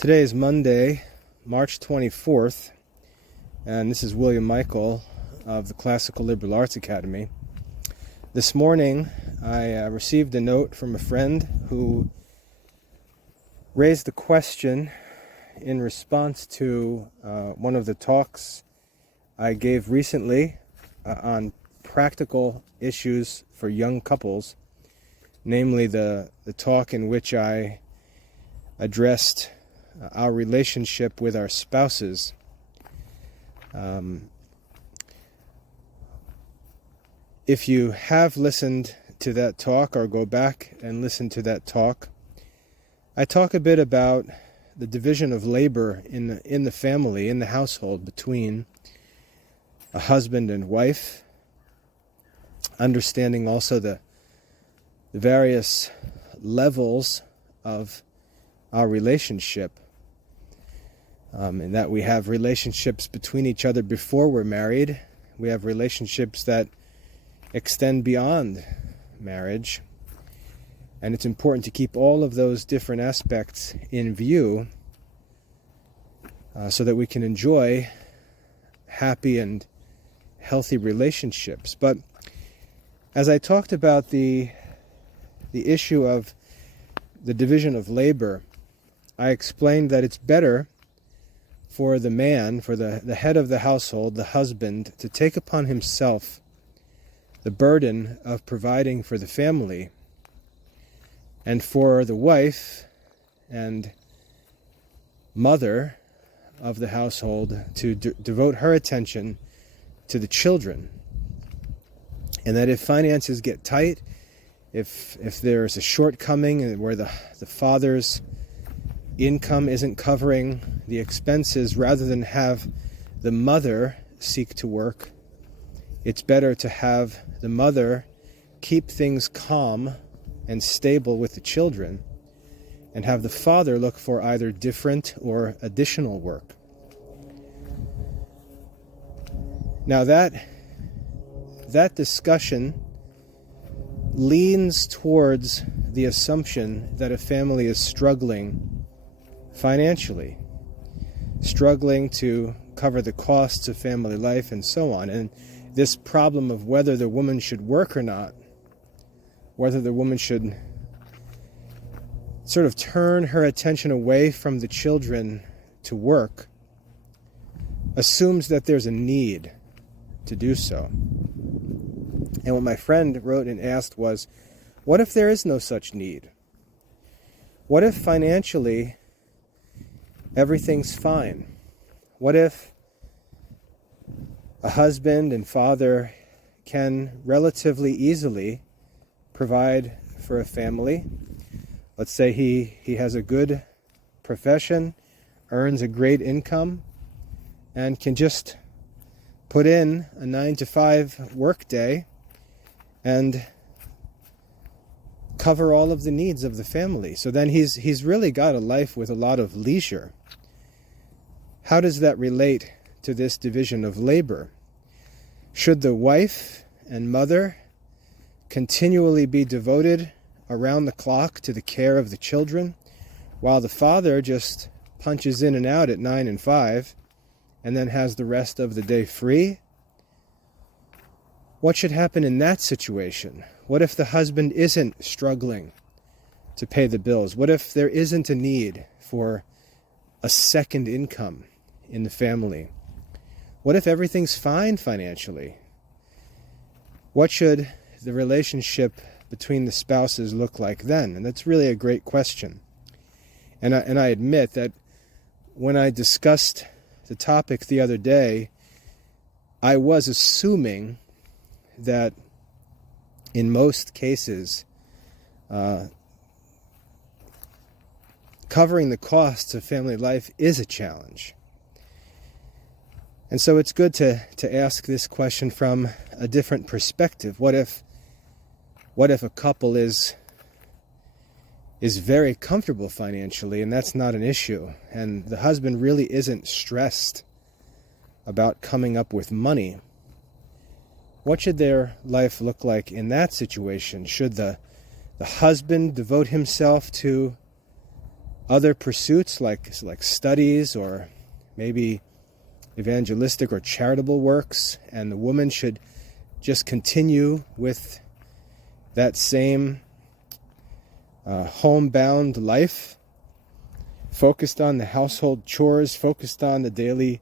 Today is Monday, March 24th, and this is William Michael of the Classical Liberal Arts Academy. This morning, I received a note from a friend who raised the question in response to one of the talks I gave recently on practical issues for young couples, namely the talk in which I addressed our relationship with our spouses. If you have listened to that talk or go back and listen to that talk, I talk a bit about the division of labor in the family, in the household, between a husband and wife, understanding also the various levels of our relationship, and that we have relationships between each other before we're married. We have relationships that extend beyond marriage, and it's important to keep all of those different aspects in view so that we can enjoy happy and healthy relationships. But as I talked about the issue of the division of labor, I explained that it's better for the man, for the head of the household, the husband, to take upon himself the burden of providing for the family, and for the wife and mother of the household to devote her attention to the children. And that if finances get tight, if there's a shortcoming where the father's income isn't covering the expenses, rather than have the mother seek to work, it's better to have the mother keep things calm and stable with the children, and have the father look for either different or additional work. Now that discussion leans towards the assumption that a family is struggling financially, struggling to cover the costs of family life and so on. And this problem of whether the woman should work or not, whether the woman should sort of turn her attention away from the children to work, assumes that there's a need to do so. And what my friend wrote and asked was, what if there is no such need? What if financially everything's fine? What if a husband and father can relatively easily provide for a family? Let's say he has a good profession, earns a great income, and can just put in a 9-to-5 work day and cover all of the needs of the family. So then he's really got a life with a lot of leisure. How does that relate to this division of labor? Should the wife and mother continually be devoted around the clock to the care of the children, while the father just punches in and out at 9 and 5 and then has the rest of the day free? What should happen in that situation? What if the husband isn't struggling to pay the bills? What if there isn't a need for a second income in the family? What if everything's fine financially? What should the relationship between the spouses look like then? And that's really a great question. And I admit that when I discussed the topic the other day, I was assuming that in most cases, covering the costs of family life is a challenge. And so it's good to ask this question from a different perspective. What if a couple is very comfortable financially and that's not an issue, and the husband really isn't stressed about coming up with money? What should their life look like in that situation? Should the husband devote himself to other pursuits like studies or maybe evangelistic or charitable works, and the woman should just continue with that same homebound life, focused on the household chores, focused on the daily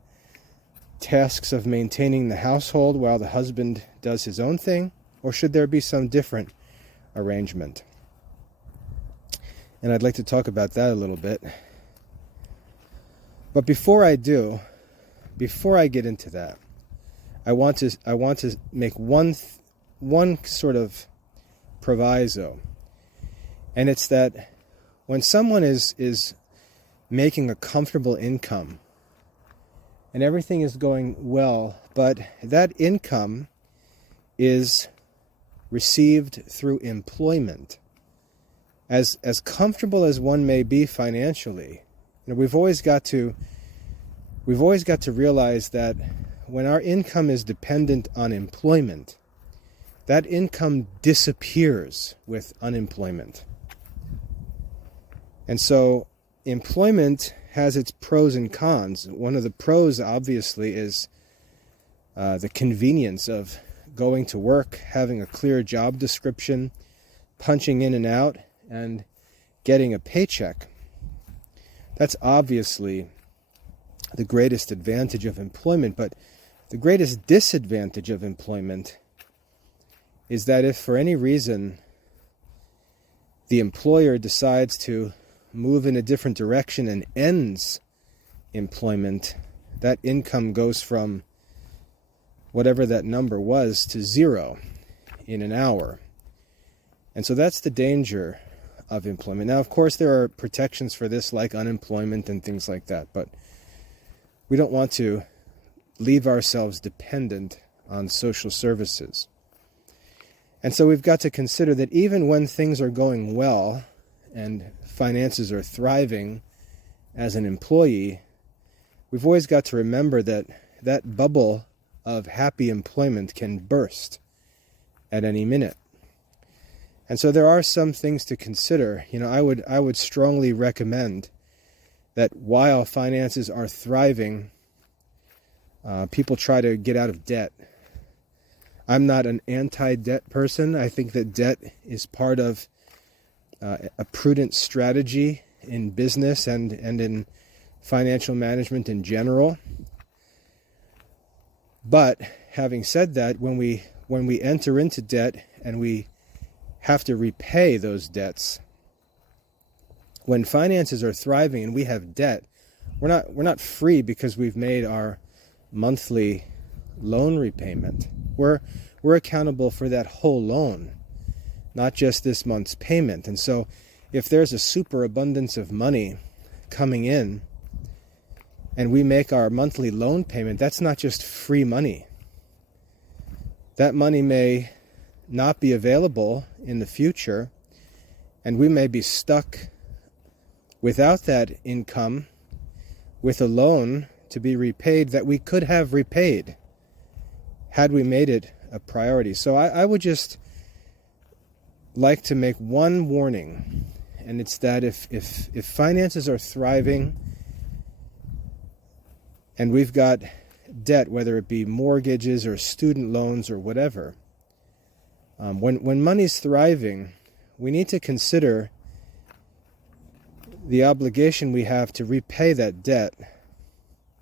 tasks of maintaining the household while the husband does his own thing? Or should there be some different arrangement? And I'd like to talk about that a little bit. But before I get into that, I want to make one sort of proviso. And it's that when someone is making a comfortable income and everything is going well, but that income is received through employment, as comfortable as one may be financially, we've always got to realize that when our income is dependent on employment, that income disappears with unemployment. And so employment has its pros and cons. One of the pros, obviously, is the convenience of going to work, having a clear job description, punching in and out, and getting a paycheck. That's obviously the greatest advantage of employment, but the greatest disadvantage of employment is that if for any reason the employer decides to move in a different direction and ends employment, that income goes from whatever that number was to zero in an hour. And so that's the danger of employment. Now, of course, there are protections for this, like unemployment and things like that, but we don't want to leave ourselves dependent on social services. And so we've got to consider that even when things are going well and finances are thriving as an employee, we've always got to remember that that bubble of happy employment can burst at any minute. And so there are some things to consider. I would strongly recommend that while finances are thriving, people try to get out of debt. I'm not an anti-debt person. I think that debt is part of a prudent strategy in business and in financial management in general. But having said that, when we enter into debt and we have to repay those debts, when finances are thriving and we have debt, we're not free because we've made our monthly loan repayment. We're accountable for that whole loan, not just this month's payment. And so if there's a superabundance of money coming in and we make our monthly loan payment, that's not just free money. That money may not be available in the future, and we may be stuck without that income with a loan to be repaid that we could have repaid had we made it a priority. So I would just like to make one warning, and it's that if finances are thriving and we've got debt, whether it be mortgages or student loans or whatever, when money's thriving, we need to consider the obligation we have to repay that debt.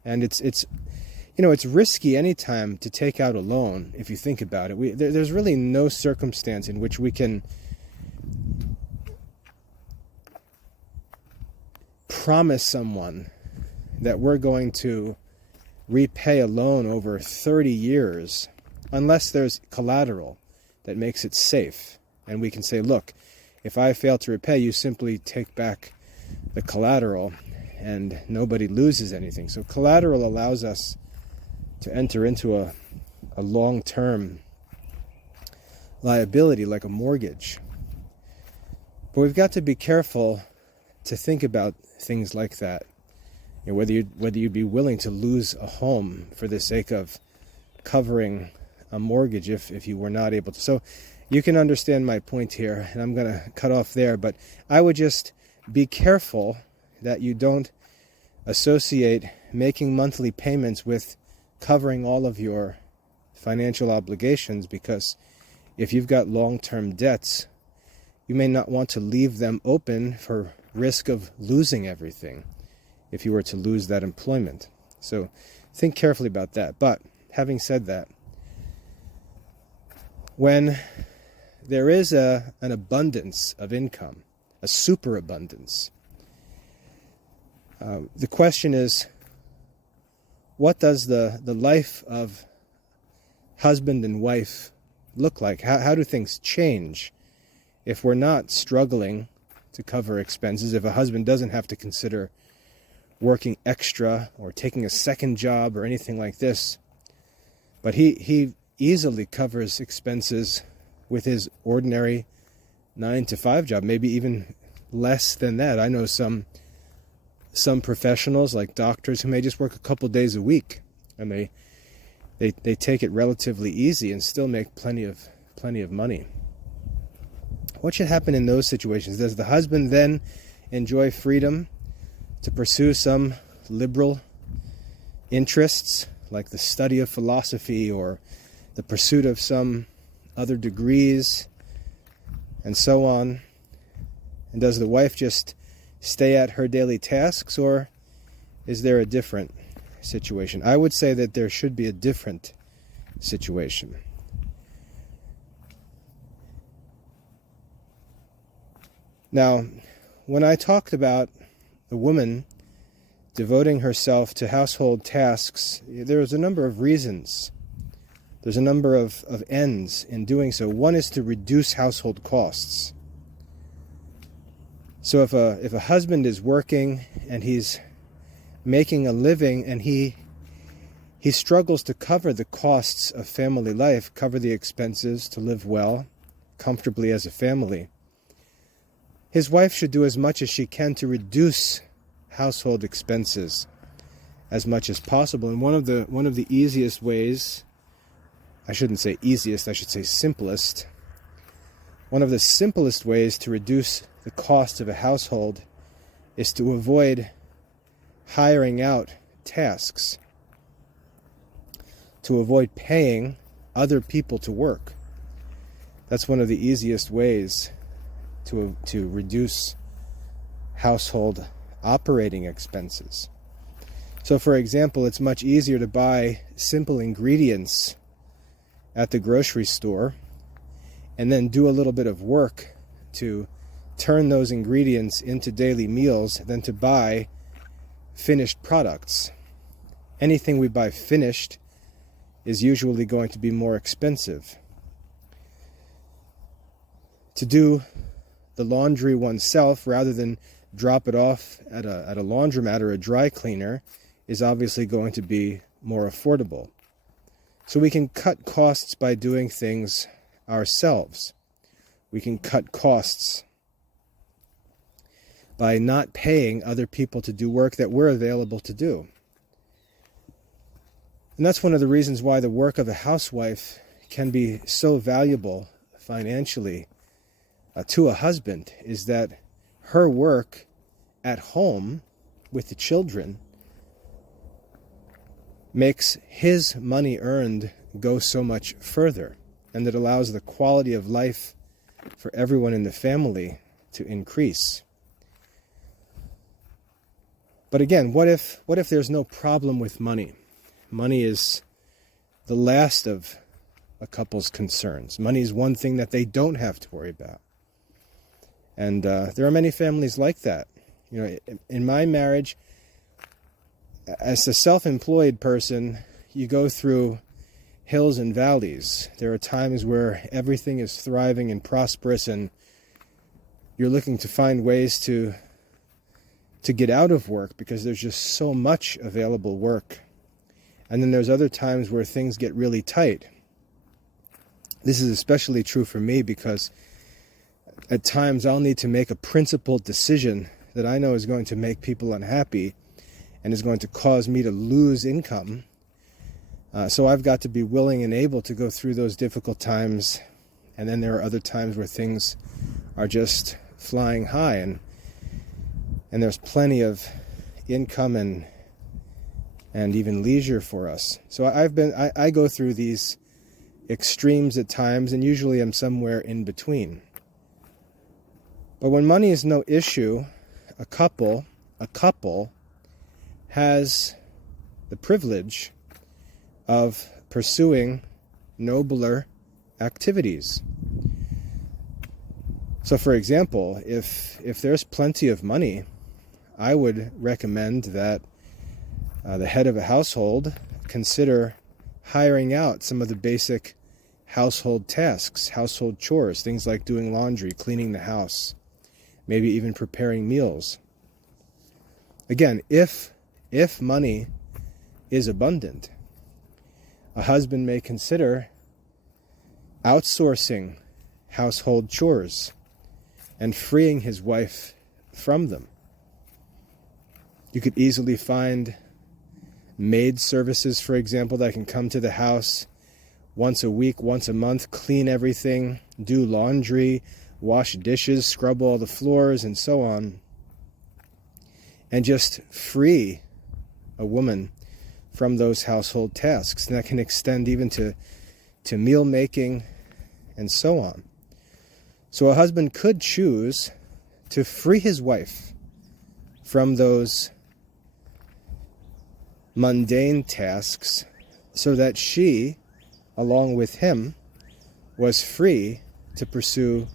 And it's risky anytime to take out a loan, if you think about it. There's really no circumstance in which we can promise someone that we're going to repay a loan over 30 years unless there's collateral that makes it safe. And we can say, look, if I fail to repay, you simply take back the collateral and nobody loses anything. So collateral allows us to enter into a long-term liability like a mortgage. But we've got to be careful to think about things like that. Whether you'd be willing to lose a home for the sake of covering a mortgage if you were not able to. So you can understand my point here, and I'm going to cut off there. But I would just be careful that you don't associate making monthly payments with covering all of your financial obligations, because if you've got long-term debts, you may not want to leave them open for risk of losing everything if you were to lose that employment. So think carefully about that. But having said that, when there is an abundance of income, a superabundance, the question is, what does the life of husband and wife look like? How do things change if we're not struggling to cover expenses, if a husband doesn't have to consider working extra or taking a second job or anything like this, but he easily covers expenses with his ordinary 9-to-5 job, maybe even less than that. I know some professionals, like doctors, who may just work a couple days a week, and they take it relatively easy and still make plenty of money. What should happen in those situations? Does the husband then enjoy freedom to pursue some liberal interests, like the study of philosophy or the pursuit of some other degrees, and so on? And does the wife just stay at her daily tasks, or is there a different situation? I would say that there should be a different situation. Now, when I talked about the woman devoting herself to household tasks, there is a number of reasons. There's a number of ends in doing so. One is to reduce household costs. So if a husband is working and he's making a living and he struggles to cover the costs of family life, cover the expenses to live well, comfortably as a family, his wife should do as much as she can to reduce household expenses as much as possible. And one of the easiest ways, I shouldn't say easiest, I should say simplest, one of the simplest ways to reduce the cost of a household is to avoid hiring out tasks, to avoid paying other people to work. That's one of the easiest ways to reduce household operating expenses. So, for example, it's much easier to buy simple ingredients at the grocery store and then do a little bit of work to turn those ingredients into daily meals than to buy finished products. Anything we buy finished is usually going to be more expensive. To do the laundry oneself rather than drop it off at a laundromat or a dry cleaner is obviously going to be more affordable. So we can cut costs by doing things ourselves. We can cut costs by not paying other people to do work that we're available to do. And that's one of the reasons why the work of a housewife can be so valuable financially to a husband, is that her work at home with the children makes his money earned go so much further, and it allows the quality of life for everyone in the family to increase. But again, what if there's no problem with money? Money is the last of a couple's concerns. Money is one thing that they don't have to worry about. And there are many families like that. You know, in my marriage, as a self-employed person, you go through hills and valleys. There are times where everything is thriving and prosperous, and you're looking to find ways to get out of work because there's just so much available work. And then there's other times where things get really tight. This is especially true for me because at times I'll need to make a principled decision that I know is going to make people unhappy and is going to cause me to lose income. So I've got to be willing and able to go through those difficult times. And then there are other times where things are just flying high. And and there's plenty of income and even leisure for us. So I go through these extremes at times, and usually I'm somewhere in between. But when money is no issue, a couple has the privilege of pursuing nobler activities. So for example, if there's plenty of money, I would recommend that the head of a household consider hiring out some of the basic household tasks, household chores, things like doing laundry, cleaning the house, maybe even preparing meals. Again, if money is abundant, a husband may consider outsourcing household chores and freeing his wife from them. You could easily find maid services, for example, that can come to the house once a week, once a month, clean everything, do laundry, wash dishes, scrub all the floors, and so on, and just free a woman from those household tasks. And that can extend even to meal making and so on. So a husband could choose to free his wife from those mundane tasks so that she, along with him, was free to pursue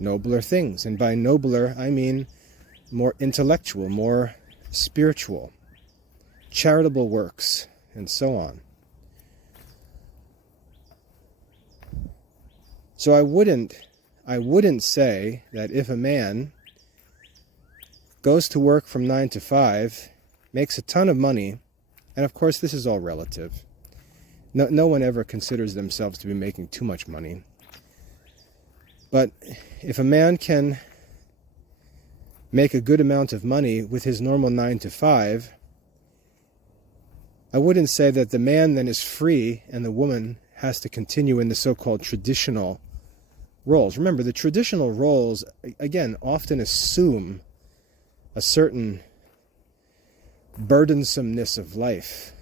nobler things. And by nobler, I mean more intellectual, more spiritual, charitable works, and so on. So I wouldn't say that if a man goes to work from 9 to 5, makes a ton of money, and of course this is all relative. No one ever considers themselves to be making too much money. But if a man can make a good amount of money with his normal 9 to 5, I wouldn't say that the man then is free and the woman has to continue in the so-called traditional roles. Remember, the traditional roles, again, often assume a certain burdensomeness of life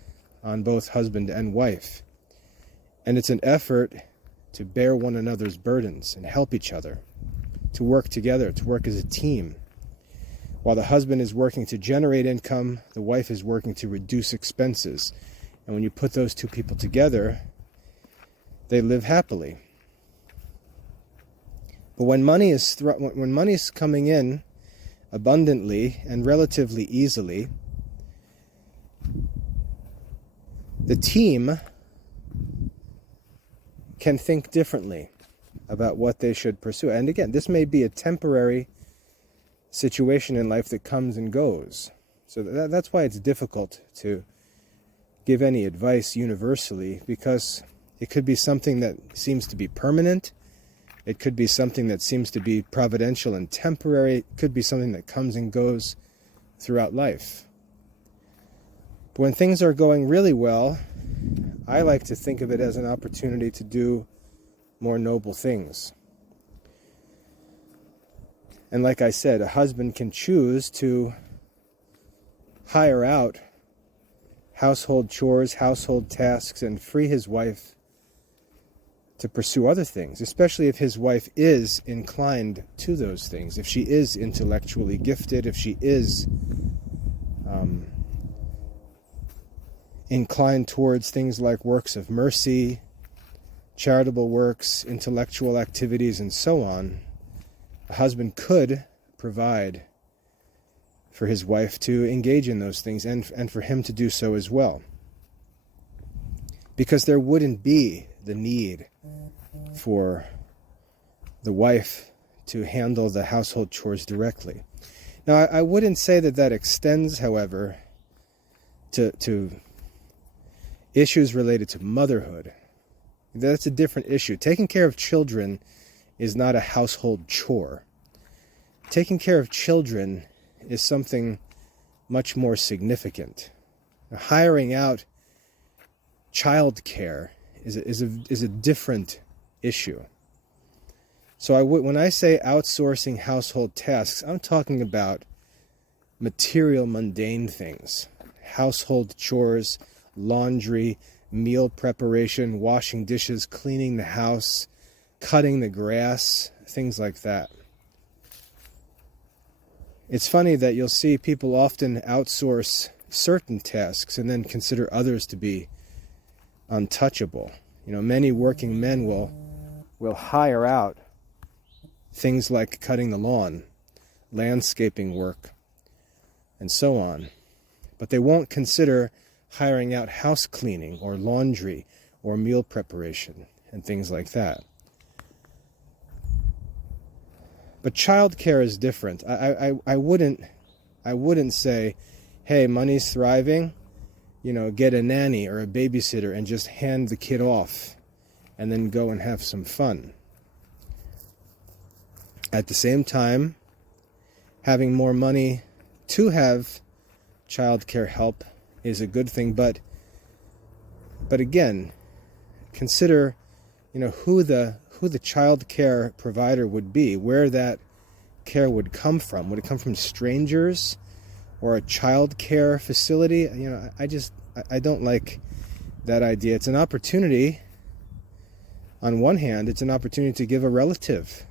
on both husband and wife. And it's an effort to bear one another's burdens and help each other, to work together, to work as a team. While the husband is working to generate income, the wife is working to reduce expenses. And when you put those two people together, they live happily. But when money is coming in abundantly and relatively easily, the team can think differently about what they should pursue. And again, this may be a temporary situation in life that comes and goes. So that's why it's difficult to give any advice universally, because it could be something that seems to be permanent. It could be something that seems to be providential and temporary. It could be something that comes and goes throughout life. But when things are going really well, I like to think of it as an opportunity to do more noble things. And like I said, a husband can choose to hire out household chores, household tasks, and free his wife to pursue other things, especially if his wife is inclined to those things, if she is intellectually gifted, if she is inclined towards things like works of mercy, charitable works, intellectual activities, and so on. A husband could provide for his wife to engage in those things and for him to do so as well. Because there wouldn't be the need for the wife to handle the household chores directly. Now, I wouldn't say that extends, however, to issues related to motherhood. That's a different issue. Taking care of children is not a household chore. Taking care of children is something much more significant. Hiring out child care is a different issue. So when I say outsourcing household tasks, I'm talking about material, mundane things, household chores, laundry, meal preparation, washing dishes, cleaning the house, cutting the grass, things like that. It's funny that you'll see people often outsource certain tasks and then consider others to be untouchable. Many working men will hire out things like cutting the lawn, landscaping work, and so on. But they won't consider hiring out house cleaning or laundry or meal preparation and things like that. But childcare is different. I wouldn't say, hey, money's thriving, get a nanny or a babysitter and just hand the kid off and then go and have some fun. At the same time, having more money to have childcare help is a good thing, but again, consider who the child care provider would be, where that care would come from. Would it come from strangers or a child care facility? I don't like that idea. It's an opportunity. On one hand, it's an opportunity to give a relative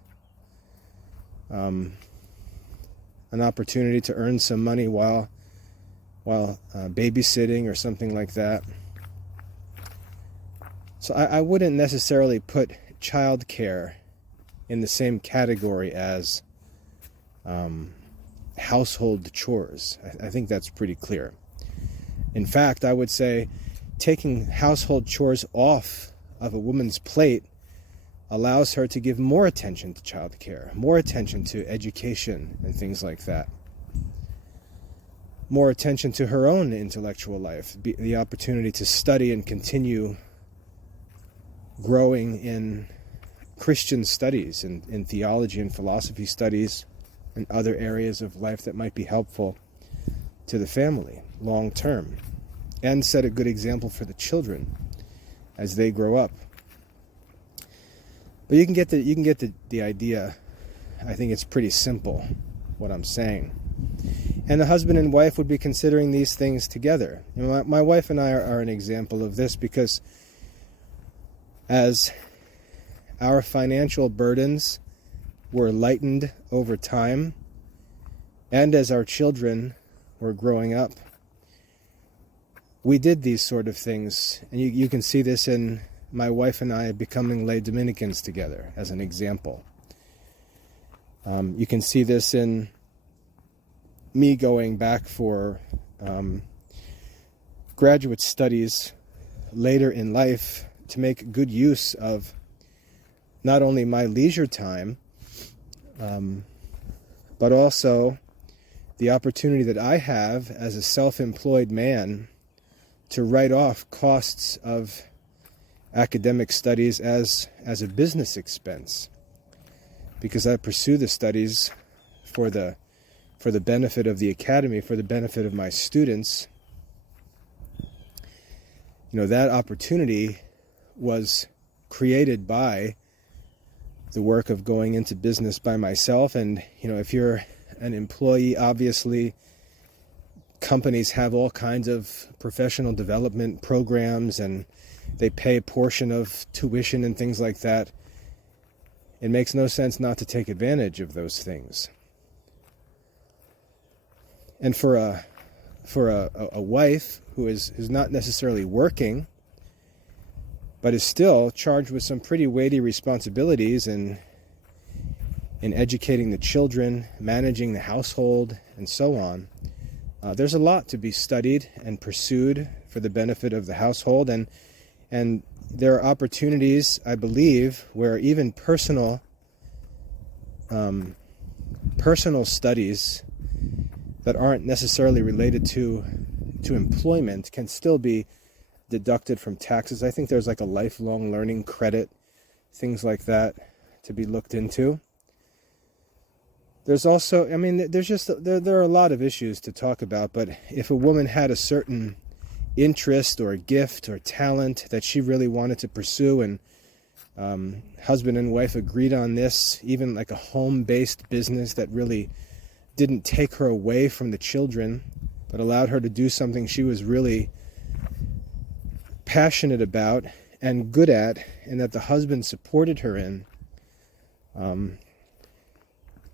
an opportunity to earn some money while babysitting or something like that. So I wouldn't necessarily put child care in the same category as household chores. I think that's pretty clear. In fact, I would say taking household chores off of a woman's plate allows her to give more attention to child care, more attention to education and things like that, more attention to her own intellectual life, the opportunity to study and continue growing in Christian studies and in theology and philosophy studies and other areas of life that might be helpful to the family long term, and set a good example for the children as they grow up. But you can get the idea. I think it's pretty simple what I'm saying. And the husband and wife would be considering these things together. My wife and I are an example of this, because as our financial burdens were lightened over time, and as our children were growing up, we did these sort of things. And you can see this in my wife and I becoming lay Dominicans together, as an example. You can see this in me going back for graduate studies later in life to make good use of not only my leisure time, but also the opportunity that I have as a self-employed man to write off costs of academic studies as a business expense, because I pursue the studies for the benefit of the academy, for the benefit of my students. That opportunity was created by the work of going into business by myself. And if you're an employee, obviously companies have all kinds of professional development programs, and they pay a portion of tuition and things like that. It makes no sense not to take advantage of those things. And for a wife who is not necessarily working, but is still charged with some pretty weighty responsibilities in educating the children, managing the household, and so on, there's a lot to be studied and pursued for the benefit of the household. And there are opportunities, I believe, where even personal studies that aren't necessarily related to employment can still be deducted from taxes. I think there's like a lifelong learning credit, things like that to be looked into. There's also, there are a lot of issues to talk about, but if a woman had a certain interest or a gift or talent that she really wanted to pursue, and husband and wife agreed on this, even like a home-based business that really didn't take her away from the children, but allowed her to do something she was really passionate about and good at, and that the husband supported her in.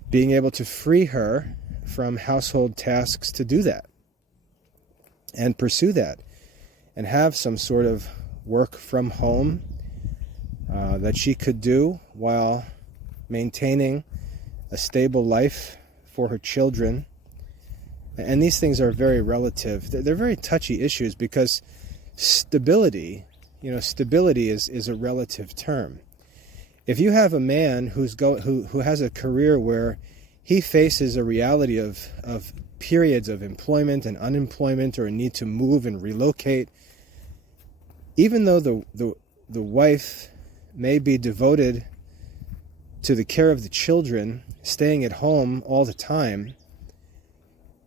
Being able to free her from household tasks to do that and pursue that and have some sort of work from home that she could do while maintaining a stable life for her children. And these things are very relative. They're very touchy issues because stability is a relative term. If you have a man who has a career where he faces a reality of periods of employment and unemployment, or a need to move and relocate, even though the wife may be devoted to the care of the children, staying at home all the time,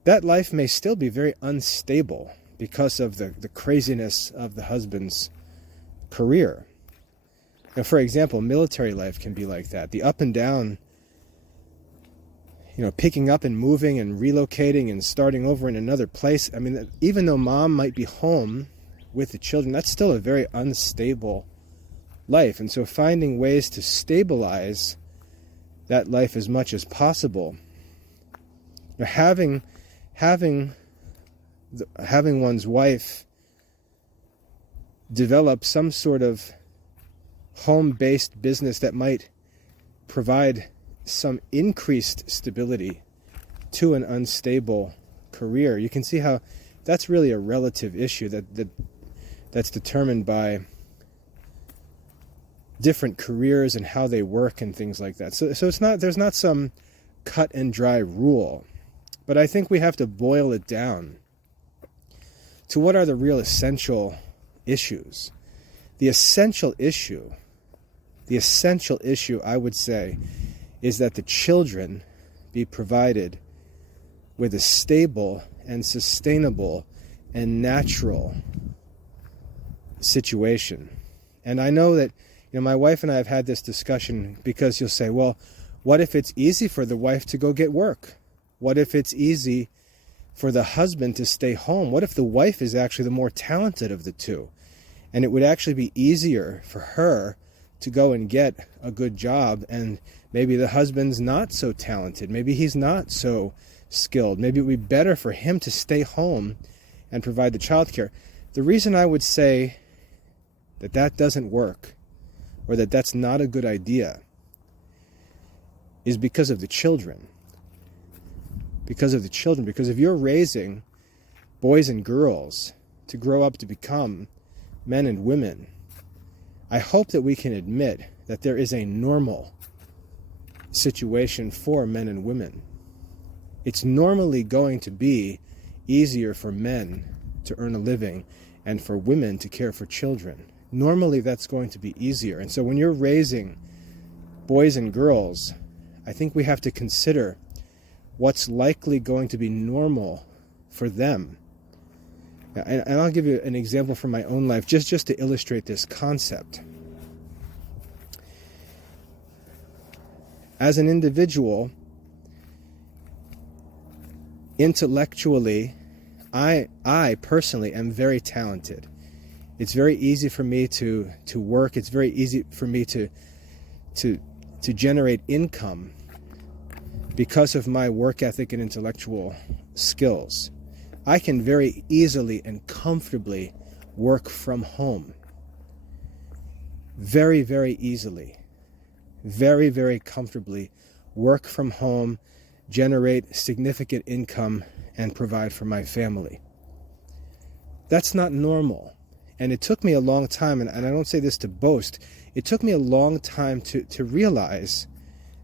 that life may still be very unstable because of the craziness of the husband's career. Now, for example, military life can be like that. The up and down, picking up and moving and relocating and starting over in another place. I mean, even though mom might be home with the children, that's still a very unstable life. And so finding ways to stabilize that life as much as possible. Having one's wife develop some sort of home-based business that might provide some increased stability to an unstable career. You can see how that's really a relative issue that's determined by different careers and how they work and things like that. So there's not some cut and dry rule, but I think we have to boil it down to what are the real essential issues. The essential issue, I would say, is that the children be provided with a stable and sustainable and natural situation. And I know that my wife and I have had this discussion, because you'll say, well, what if it's easy for the wife to go get work? What if it's easy for the husband to stay home? What if the wife is actually the more talented of the two? And it would actually be easier for her to go and get a good job, and maybe the husband's not so talented. Maybe he's not so skilled. Maybe it would be better for him to stay home and provide the child care. The reason I would say that doesn't work, or that's not a good idea, is because of the children. Because if you're raising boys and girls to grow up to become men and women, I hope that we can admit that there is a normal situation for men and women. It's normally going to be easier for men to earn a living and for women to care for children. Normally that's going to be easier. And so when you're raising boys and girls, I think we have to consider what's likely going to be normal for them. And I'll give you an example from my own life, just to illustrate this concept. As an individual, intellectually, I personally am very talented. It's very easy for me to work. It's very easy for me to generate income because of my work ethic and intellectual skills. I can very easily and comfortably work from home. Very, very easily. Very, very comfortably work from home, generate significant income, and provide for my family. That's not normal. And it took me a long time, and I don't say this to boast, it took me a long time to realize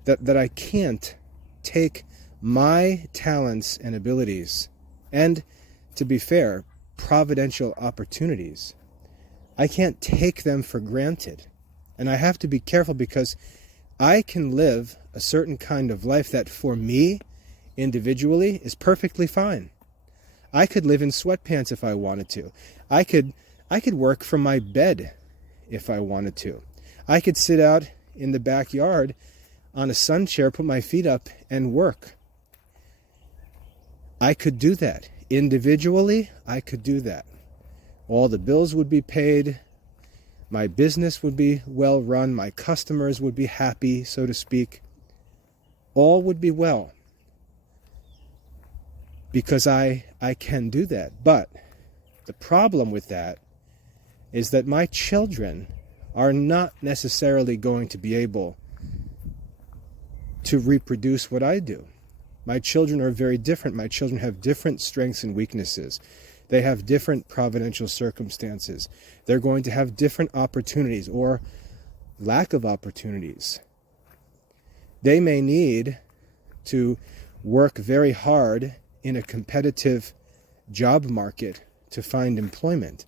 that I can't take my talents and abilities, and, to be fair, providential opportunities, I can't take them for granted. And I have to be careful, because I can live a certain kind of life that for me, individually, is perfectly fine. I could live in sweatpants if I wanted to. I could work from my bed if I wanted to. I could sit out in the backyard on a sun chair, put my feet up, and work. I could do that. Individually, I could do that. All the bills would be paid. My business would be well run. My customers would be happy, so to speak. All would be well. Because I can do that. But the problem with that is that my children are not necessarily going to be able to reproduce what I do. My children are very different. My children have different strengths and weaknesses. They have different providential circumstances. They're going to have different opportunities or lack of opportunities. They may need to work very hard in a competitive job market to find employment,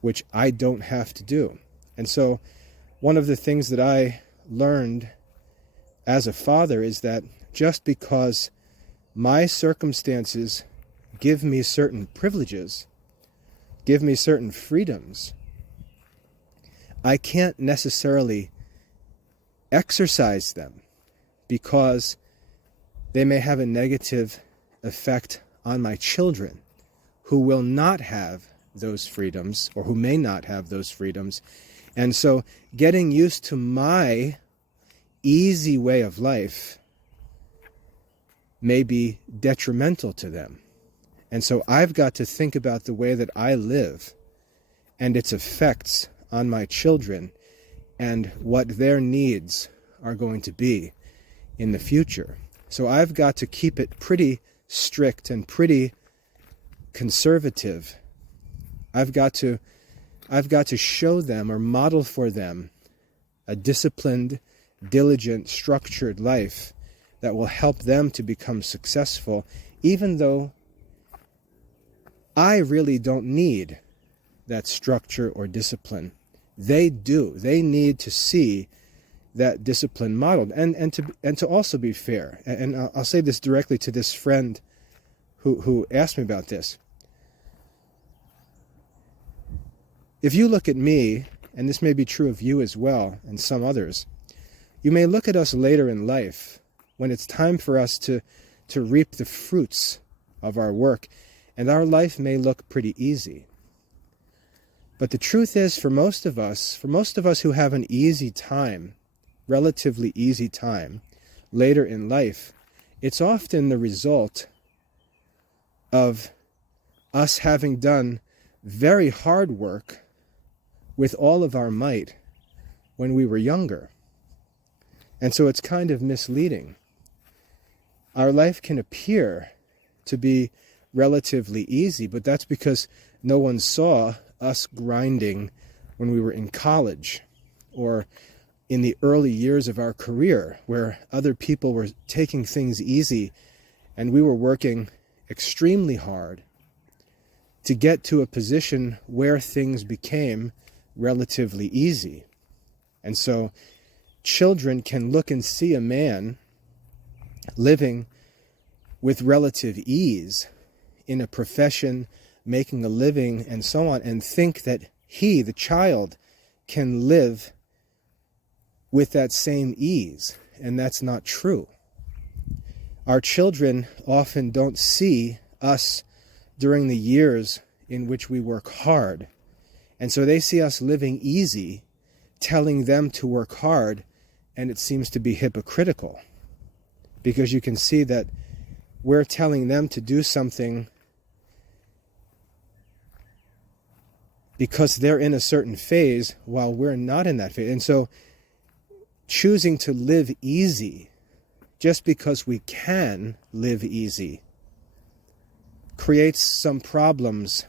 which I don't have to do. And so one of the things that I learned as a father is that just because my circumstances give me certain privileges, give me certain freedoms, I can't necessarily exercise them because they may have a negative effect on my children who will not have those freedoms or who may not have those freedoms. And so getting used to my easy way of life may be detrimental to them. And so I've got to think about the way that I live and its effects on my children and what their needs are going to be in the future. So I've got to keep it pretty strict and pretty conservative. I've got to show them or model for them a disciplined, diligent, structured life that will help them to become successful, even though I really don't need that structure or discipline. They do. They need to see that discipline modeled. And to also be fair, and I'll say this directly to this friend who asked me about this. If you look at me, and this may be true of you as well, and some others, you may look at us later in life when it's time for us to reap the fruits of our work, and our life may look pretty easy. But the truth is, for most of us who have an easy time, relatively easy time, later in life, it's often the result of us having done very hard work with all of our might when we were younger. And so it's kind of misleading. Our life can appear to be relatively easy, but that's because no one saw us grinding when we were in college or in the early years of our career, where other people were taking things easy and we were working extremely hard to get to a position where things became relatively easy. And so children can look and see a man living with relative ease in a profession, making a living, and so on, and think that he, the child, can live with that same ease. And that's not true. Our children often don't see us during the years in which we work hard. And so they see us living easy, telling them to work hard, and it seems to be hypocritical. Because you can see that we're telling them to do something because they're in a certain phase while we're not in that phase. And so choosing to live easy just because we can live easy creates some problems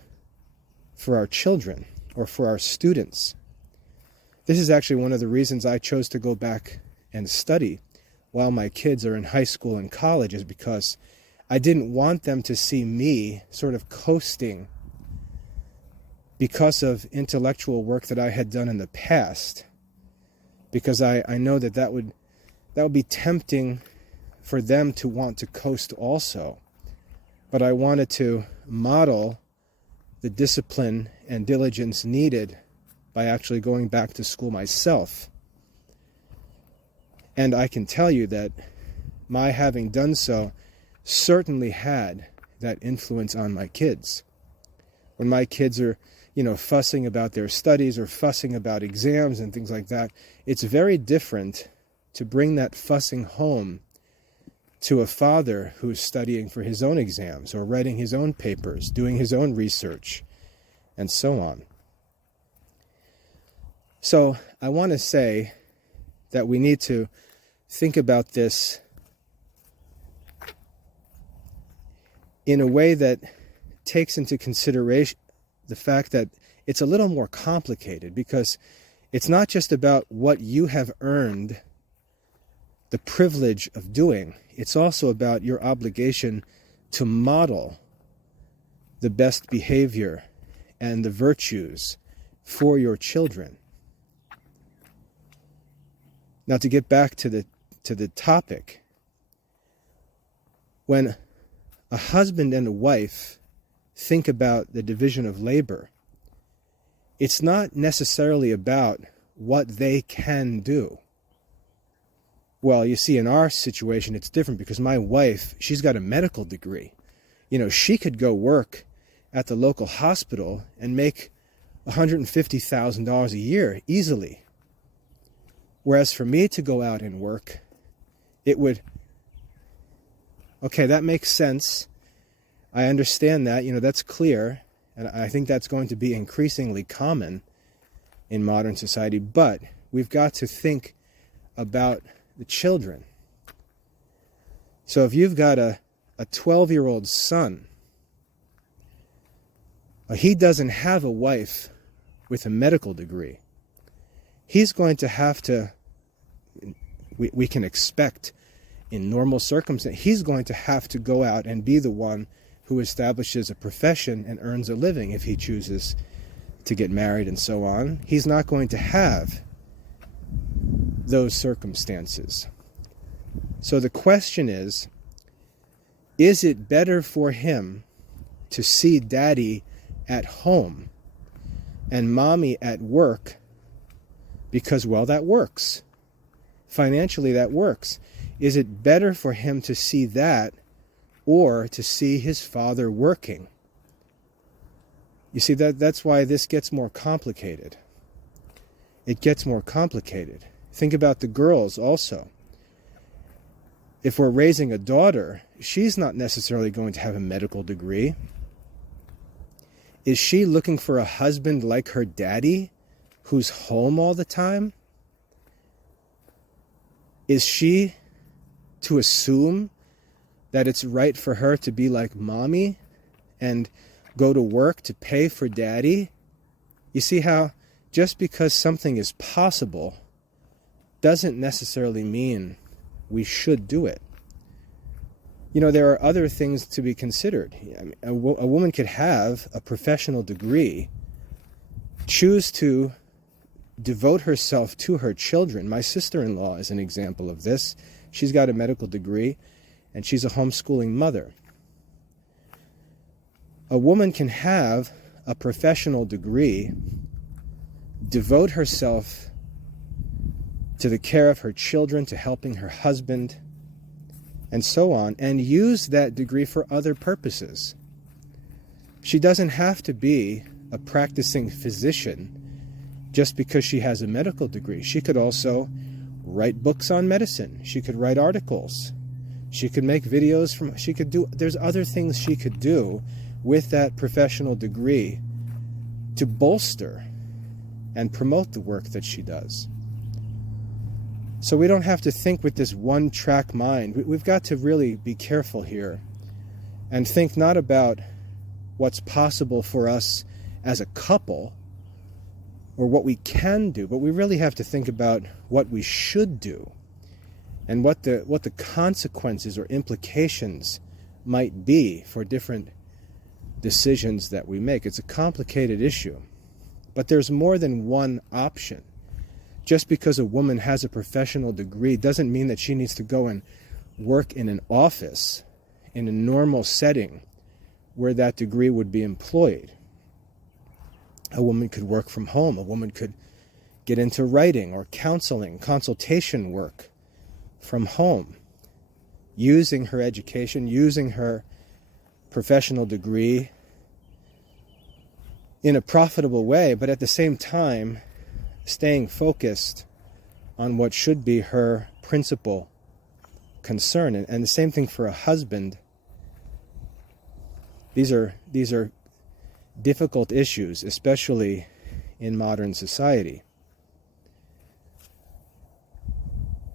for our children or for our students. This is actually one of the reasons I chose to go back and study while my kids are in high school and college, is because I didn't want them to see me sort of coasting because of intellectual work that I had done in the past, because I know that would be tempting for them to want to coast also. But I wanted to model the discipline and diligence needed by actually going back to school myself. And I can tell you that my having done so certainly had that influence on my kids. When my kids are, fussing about their studies or fussing about exams and things like that, it's very different to bring that fussing home to a father who's studying for his own exams or writing his own papers, doing his own research, and so on. So I want to say that we need to think about this in a way that takes into consideration the fact that it's a little more complicated, because it's not just about what you have earned the privilege of doing. It's also about your obligation to model the best behavior and the virtues for your children. Now, to get back to the topic, when a husband and a wife think about the division of labor, it's not necessarily about what they can do. Well, you see, in our situation, it's different because my wife, she's got a medical degree. She could go work at the local hospital and make $150,000 a year easily. Whereas for me to go out and work, it would... Okay, that makes sense. I understand that, that's clear. And I think that's going to be increasingly common in modern society. But we've got to think about the children. So if you've got a 12-year-old son, he doesn't have a wife with a medical degree. He's going to have to, we can expect in normal circumstances, he's going to have to go out and be the one who establishes a profession and earns a living if he chooses to get married and so on. He's not going to have those circumstances. So the question is it better for him to see daddy at home and mommy at work because, well, that works. Financially, that works. Is it better for him to see that or to see his father working? You see, that's why this gets more complicated. It gets more complicated. Think about the girls also. If we're raising a daughter, she's not necessarily going to have a medical degree. Is she looking for a husband like her daddy, who's home all the time? Is she to assume that it's right for her to be like mommy and go to work to pay for daddy? You see how just because something is possible doesn't necessarily mean we should do it. There are other things to be considered. A woman could have a professional degree, choose to devote herself to her children. My sister-in-law is an example of this. She's got a medical degree, and she's a homeschooling mother. A woman can have a professional degree, devote herself to the care of her children, to helping her husband, and so on, and use that degree for other purposes. She doesn't have to be a practicing physician just because she has a medical degree. She could also write books on medicine. She could write articles. She could make videos there's other things she could do with that professional degree to bolster and promote the work that she does. So we don't have to think with this one-track mind. We've got to really be careful here and think not about what's possible for us as a couple or what we can do, but we really have to think about what we should do and what the consequences or implications might be for different decisions that we make. It's a complicated issue, but there's more than one option. Just because a woman has a professional degree doesn't mean that she needs to go and work in an office in a normal setting where that degree would be employed. A woman could work from home. A woman could get into writing or counseling, consultation work from home, using her education, using her professional degree in a profitable way, but at the same time staying focused on what should be her principal concern. And the same thing for a husband. These are difficult issues, especially in modern society.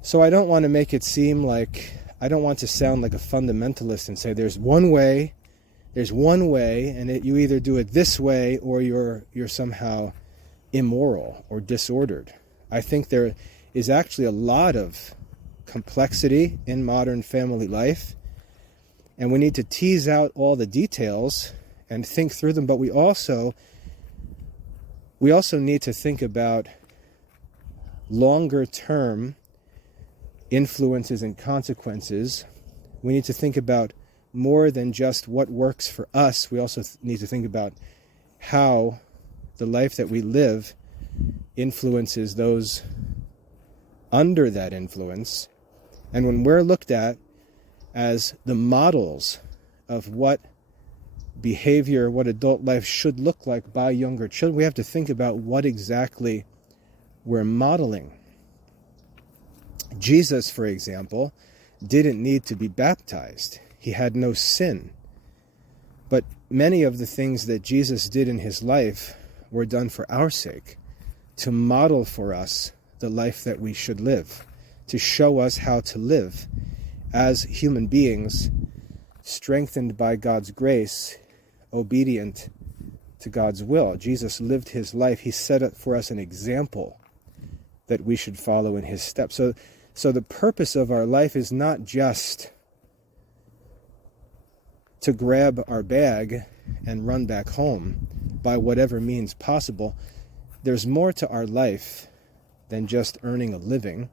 So I don't want to make it seem like, I don't want to sound like a fundamentalist and say there's one way, and you either do it this way or you're somehow immoral or disordered. I think there is actually a lot of complexity in modern family life, and we need to tease out all the details and think through them, but we also need to think about longer term influences and consequences. We need to think about more than just what works for us. We also need to think about how the life that we live influences those under that influence. And when we're looked at as the models of what behavior, what adult life should look like by younger children, we have to think about what exactly we're modeling. Jesus, for example, didn't need to be baptized. He had no sin. But many of the things that Jesus did in his life were done for our sake, to model for us the life that we should live, to show us how to live as human beings, strengthened by God's grace, obedient to God's will. Jesus lived his life. He set up for us an example that we should follow in his steps. So the purpose of our life is not just to grab our bag and run back home by whatever means possible. There's more to our life than just earning a living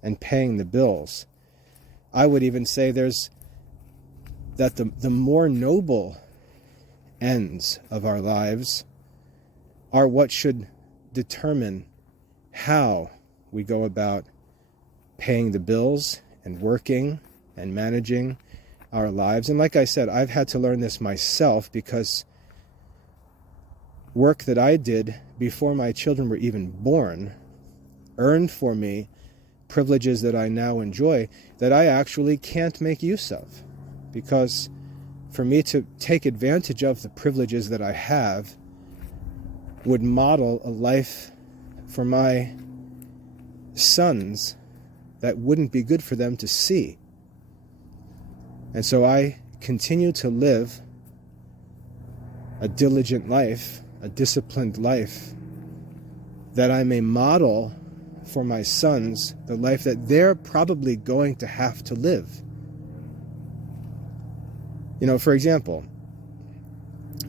and paying the bills. I would even say that the more noble ends of our lives are what should determine how we go about paying the bills and working and managing our lives. And like I said, I've had to learn this myself, because work that I did before my children were even born earned for me privileges that I now enjoy that I actually can't make use of. Because for me to take advantage of the privileges that I have would model a life for my sons that wouldn't be good for them to see. And so I continue to live a diligent life, a disciplined life, that I may model for my sons the life that they're probably going to have to live. You know, for example,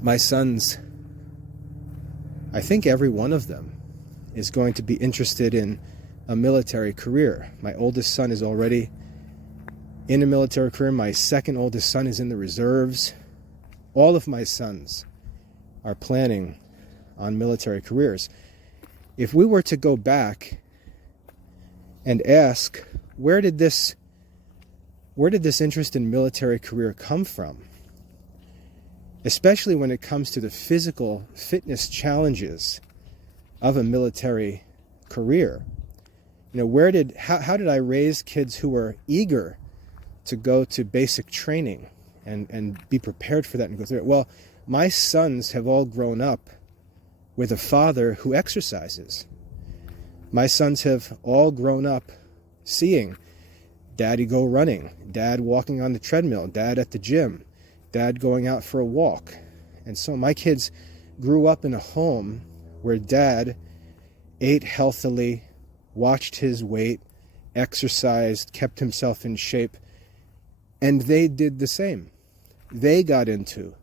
my sons, I think every one of them is going to be interested in a military career. My oldest son is already in a military career. My second oldest son is in the reserves. All of my sons are planning on military careers. If we were to go back and ask, where did this interest in military career come from? Especially when it comes to the physical fitness challenges of a military career. You know, how did I raise kids who were eager to go to basic training and be prepared for that and go through it? Well, my sons have all grown up with a father who exercises. My sons have all grown up seeing Daddy go running, Dad walking on the treadmill, Dad at the gym, Dad going out for a walk. And so my kids grew up in a home where Dad ate healthily, watched his weight, exercised, kept himself in shape, and they did the same. They got into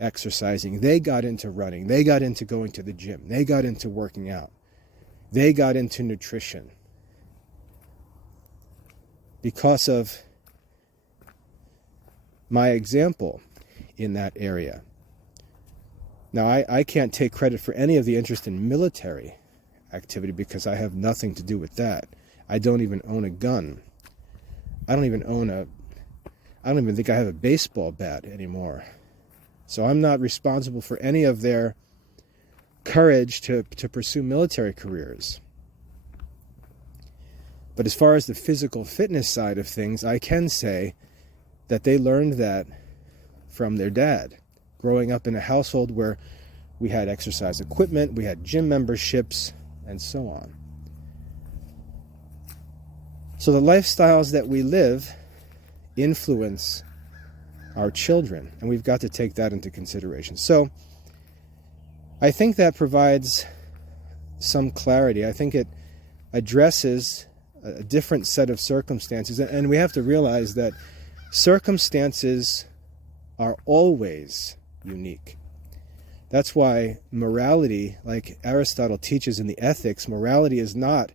exercising, they got into running, they got into going to the gym, they got into working out, they got into nutrition because of my example in that area. Now, I can't take credit for any of the interest in military activity because I have nothing to do with that. I don't even own a gun. I don't even think I have a baseball bat anymore. So I'm not responsible for any of their courage to pursue military careers. But as far as the physical fitness side of things, I can say that they learned that from their dad, growing up in a household where we had exercise equipment, we had gym memberships, and so on. So the lifestyles that we live influence our children, and we've got to take that into consideration. So I think that provides some clarity. I think it addresses a different set of circumstances, and we have to realize that circumstances are always unique. That's why morality, like Aristotle teaches in the Ethics, morality is not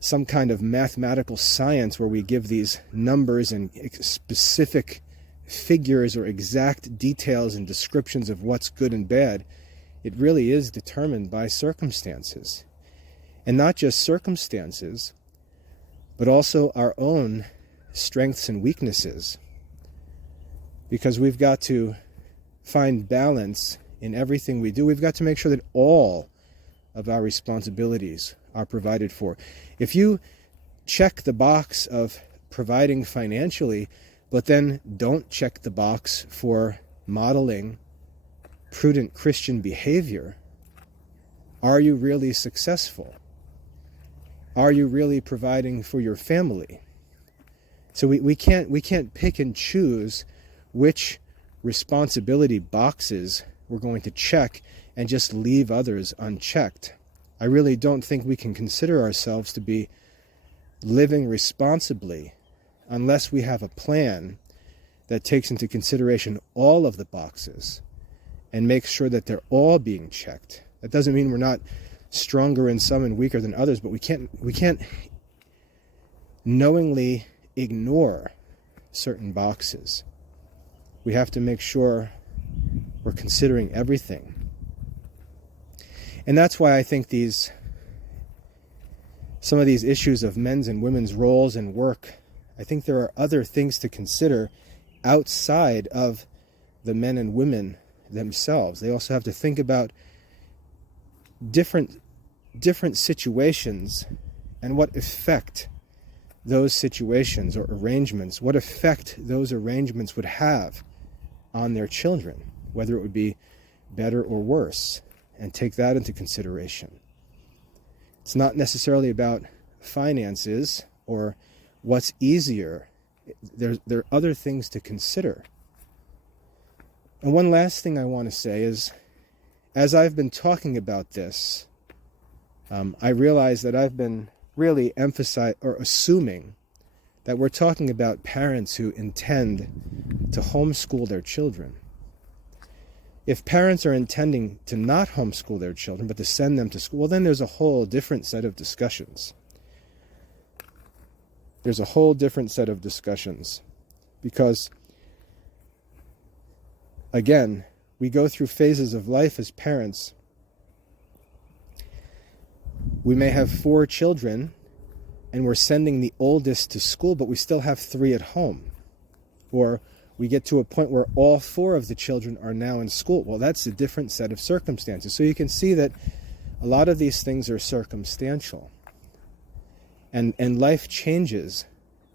some kind of mathematical science where we give these numbers and specific figures or exact details and descriptions of what's good and bad. It really is determined by circumstances. And not just circumstances, but also our own strengths and weaknesses. Because we've got to find balance in everything we do. We've got to make sure that all of our responsibilities are provided for. If you check the box of providing financially, but then don't check the box for modeling prudent Christian behavior, are you really successful? Are you really providing for your family? So we can't pick and choose which responsibility boxes we're going to check and just leave others unchecked. I really don't think we can consider ourselves to be living responsibly unless we have a plan that takes into consideration all of the boxes and makes sure that they're all being checked. That doesn't mean we're not stronger in some and weaker than others, but we can't knowingly ignore certain boxes. We have to make sure we're considering everything. And that's why I think some of these issues of men's and women's roles and work, I think there are other things to consider outside of the men and women themselves. They also have to think about different situations and what effect those situations or arrangements, what effect those arrangements would have on their children, whether it would be better or worse, and take that into consideration. It's not necessarily about finances or what's easier. There are other things to consider. And one last thing I want to say is, as I've been talking about this, I realize that I've been really assuming that we're talking about parents who intend to homeschool their children. If parents are intending to not homeschool their children, but to send them to school, well, then there's a whole different set of discussions. There's a whole different set of discussions. Because, again, we go through phases of life as parents. We may have 4 children, and we're sending the oldest to school, but we still have 3 at home. Or we get to a point where all 4 of the children are now in school. Well, that's a different set of circumstances. So you can see that a lot of these things are circumstantial. And life changes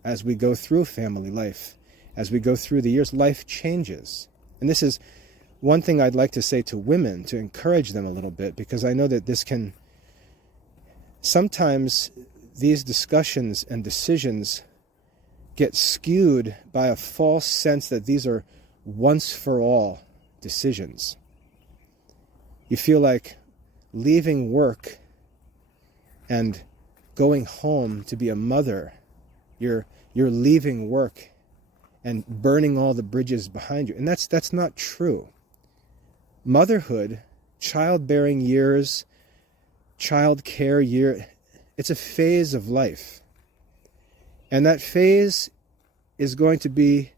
as we go through family life. As we go through the years, life changes. And this is one thing I'd like to say to women, to encourage them a little bit, because I know that this can... Sometimes these discussions and decisions get skewed by a false sense that these are once-for-all decisions. You feel like leaving work and going home to be a mother, you're leaving work and burning all the bridges behind you. And that's not true. Motherhood, childbearing years, child care year, it's a phase of life. And that phase is going to be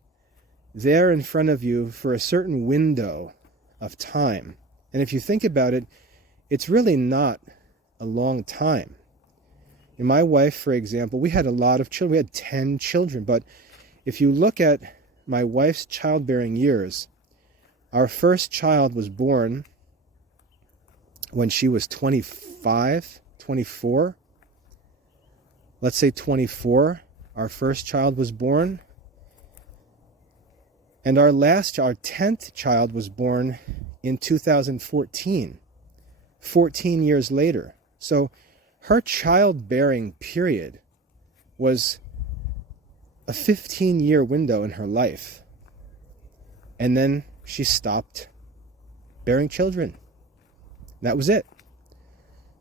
there in front of you for a certain window of time. And if you think about it, it's really not a long time. And my wife, for example, we had a lot of children. We had 10 children. But if you look at my wife's childbearing years, Our first child was born when she was 25, 24. Let's say 24. Our first child was born. And our 10th child was born in 2014, 14 years later. So her childbearing period was a 15-year window in her life. And then she stopped bearing children. That was it.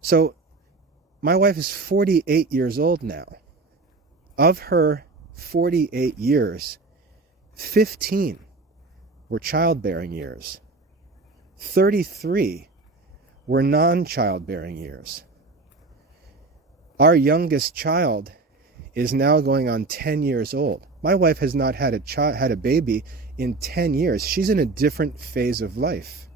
So my wife is 48 years old now. Of her 48 years, 15 were childbearing years. 33 were non-childbearing years. Our youngest child is now going on 10 years old. My wife has not had a baby in 10 years. She's in a different phase of life.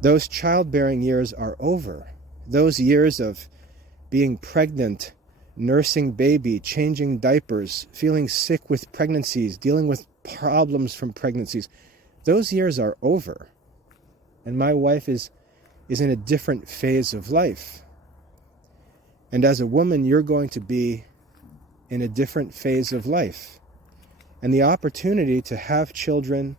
Those childbearing years are over. Those years of being pregnant, nursing baby, changing diapers, feeling sick with pregnancies, dealing with problems from pregnancies, those years are over. And my wife is in a different phase of life. And as a woman, you're going to be in a different phase of life. And the opportunity to have children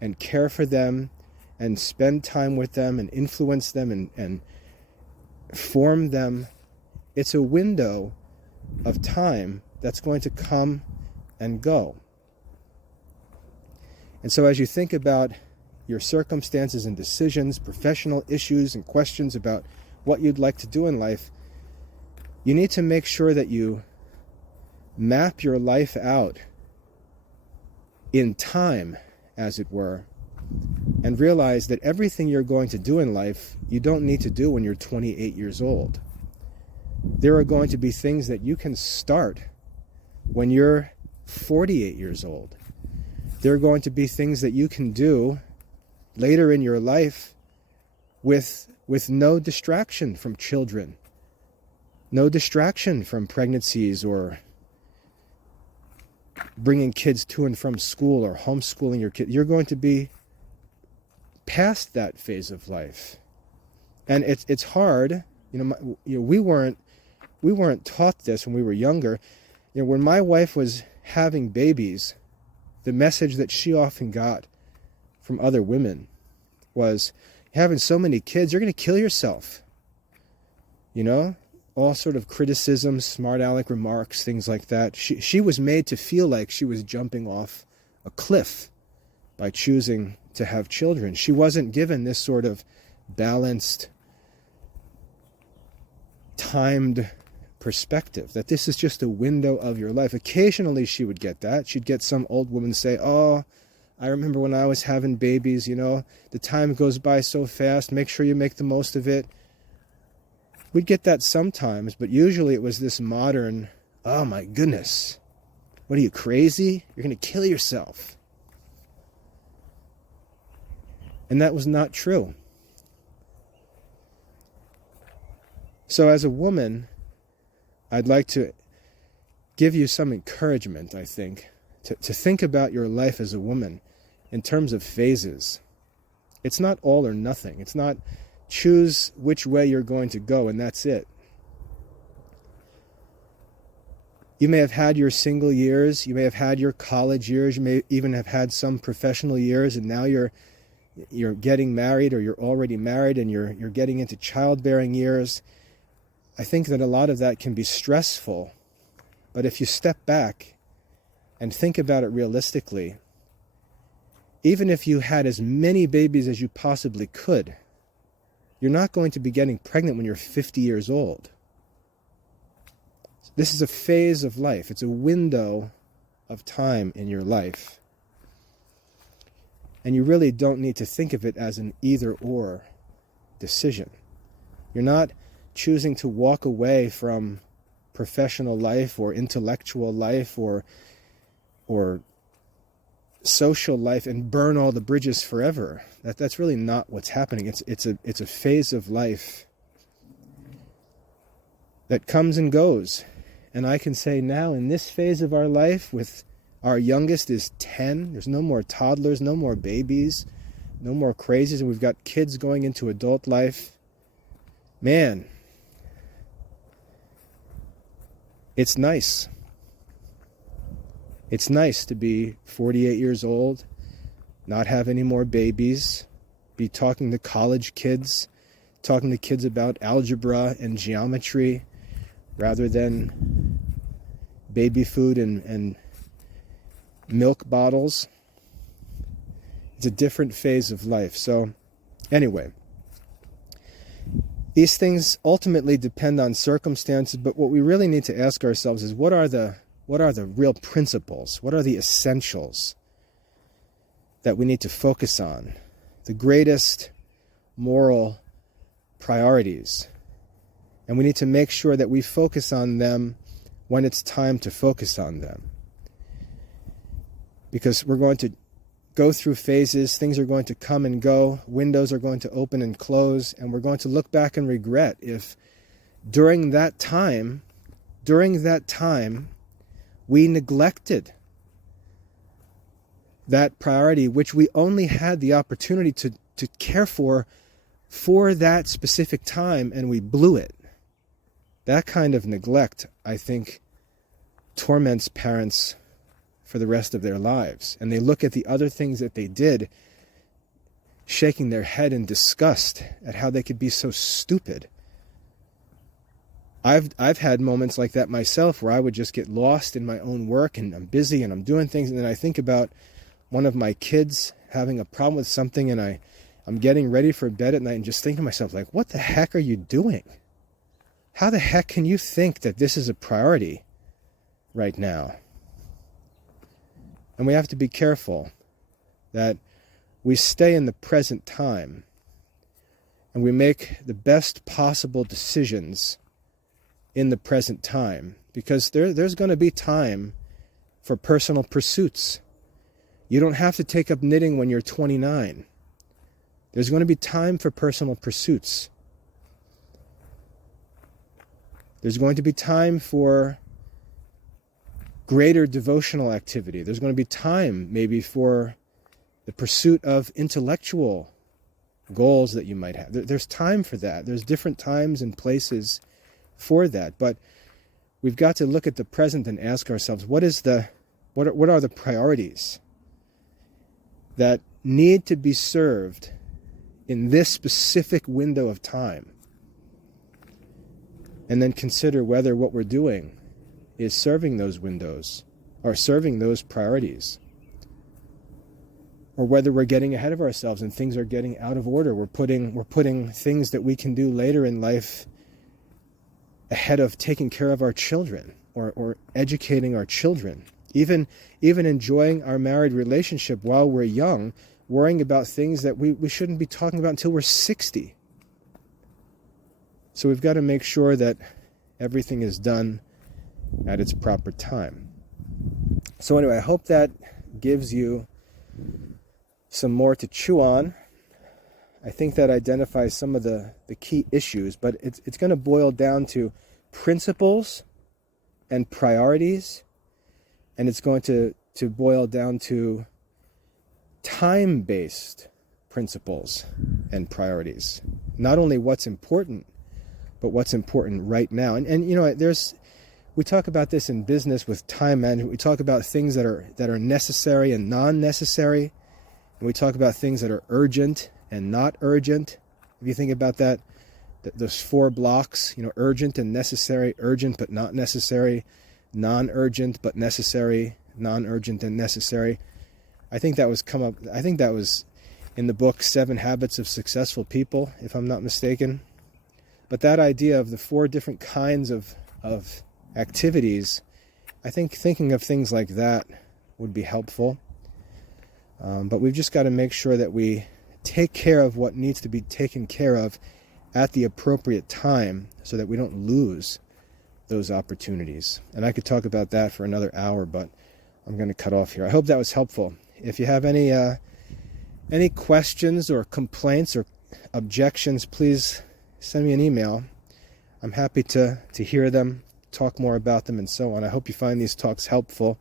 and care for them and spend time with them and influence them and form them, it's a window of time that's going to come and go. And so as you think about your circumstances and decisions, professional issues and questions about what you'd like to do in life, you need to make sure that you map your life out in time, as it were, and realize that everything you're going to do in life, you don't need to do when you're 28 years old. There are going to be things that you can start when you're 48 years old. There are going to be things that you can do later in your life with no distraction from children, no distraction from pregnancies or bringing kids to and from school or homeschooling your kids. You're going to be past that phase of life. And it's hard. We weren't taught this when we were younger. When my wife was having babies, the message that she often got from other women was, having so many kids, you're going to kill yourself. All sort of criticisms, smart aleck remarks, things like that. She was made to feel like she was jumping off a cliff by choosing to have children. She wasn't given this sort of balanced, timed perspective, that this is just a window of your life. Occasionally she would get that. She'd get some old woman say, "Oh, I remember when I was having babies, the time goes by so fast. Make sure you make the most of it." We'd get that sometimes, but usually it was this modern, "Oh my goodness, what are you, crazy? You're going to kill yourself." And that was not true. So as a woman, I'd like to give you some encouragement, I think, to think about your life as a woman in terms of phases. It's not all or nothing. It's not choose which way you're going to go and that's it. You may have had your single years, you may have had your college years, you may even have had some professional years, and now you're getting married, or you're already married and you're getting into childbearing years. I think that a lot of that can be stressful, but if you step back and think about it realistically, even if you had as many babies as you possibly could, you're not going to be getting pregnant when you're 50 years old. This is a phase of life. It's a window of time in your life. And you really don't need to think of it as an either-or decision. You're not choosing to walk away from professional life or intellectual life or social life and burn all the bridges forever. That's really not what's happening. It's a phase of life that comes and goes. And I can say now, in this phase of our life, with Our youngest is 10. There's no more toddlers, no more babies, no more crazies, and we've got kids going into adult life. Man, it's nice. It's nice to be 48 years old, not have any more babies, be talking to college kids, talking to kids about algebra and geometry rather than baby food and milk bottles. It's a different phase of life. So anyway, these things ultimately depend on circumstances, but what we really need to ask ourselves is what are the real principles? What are the essentials that we need to focus on? The greatest moral priorities. And we need to make sure that we focus on them when it's time to focus on them. Because we're going to go through phases, things are going to come and go, windows are going to open and close, and we're going to look back and regret if during that time, we neglected that priority which we only had the opportunity to care for that specific time, and we blew it. That kind of neglect, I think, torments parents for the rest of their lives. And they look at the other things that they did, shaking their head in disgust at how they could be so stupid. I've had moments like that myself where I would just get lost in my own work and I'm busy and I'm doing things, and then I think about one of my kids having a problem with something, and I'm getting ready for bed at night and just think to myself, like, what the heck are you doing? How the heck can you think that this is a priority right now? And we have to be careful that we stay in the present time and we make the best possible decisions in the present time, because there's going to be time for personal pursuits. You don't have to take up knitting when you're 29. There's going to be time for personal pursuits. There's going to be time for greater devotional activity. There's going to be time maybe for the pursuit of intellectual goals that you might have. There's time for that. There's different times and places for that. But we've got to look at the present and ask ourselves, what are the priorities that need to be served in this specific window of time? And then consider whether what we're doing is serving those windows or serving those priorities, or whether we're getting ahead of ourselves and things are getting out of order. We're putting things that we can do later in life ahead of taking care of our children or educating our children. Even enjoying our married relationship while we're young, worrying about things that we shouldn't be talking about until we're 60. So we've got to make sure that everything is done at its proper time. So anyway, I hope that gives you some more to chew on. I think that identifies some of the key issues, but it's going to boil down to principles and priorities, and it's going to boil down to time-based principles and priorities. Not only what's important, but what's important right now. And you know, we talk about this in business with time management. We talk about things that are necessary and non-necessary, and we talk about things that are urgent and not urgent. If you think about that, those 4 blocks, you know, urgent and necessary, urgent but not necessary, non-urgent but necessary, non-urgent and necessary. I think that was in the book 7 Habits of Successful People, if I'm not mistaken. But that idea of the 4 different kinds of activities, I think thinking of things like that would be helpful. But we've just got to make sure that we take care of what needs to be taken care of at the appropriate time so that we don't lose those opportunities. And I could talk about that for another hour, but I'm going to cut off here. I hope that was helpful. If you have any questions or complaints or objections, please send me an email. I'm happy to hear them, talk more about them, and so on. I hope you find these talks helpful.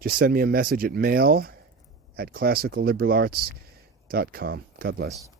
just send me a message at mail@classicalliberalarts.com. God bless.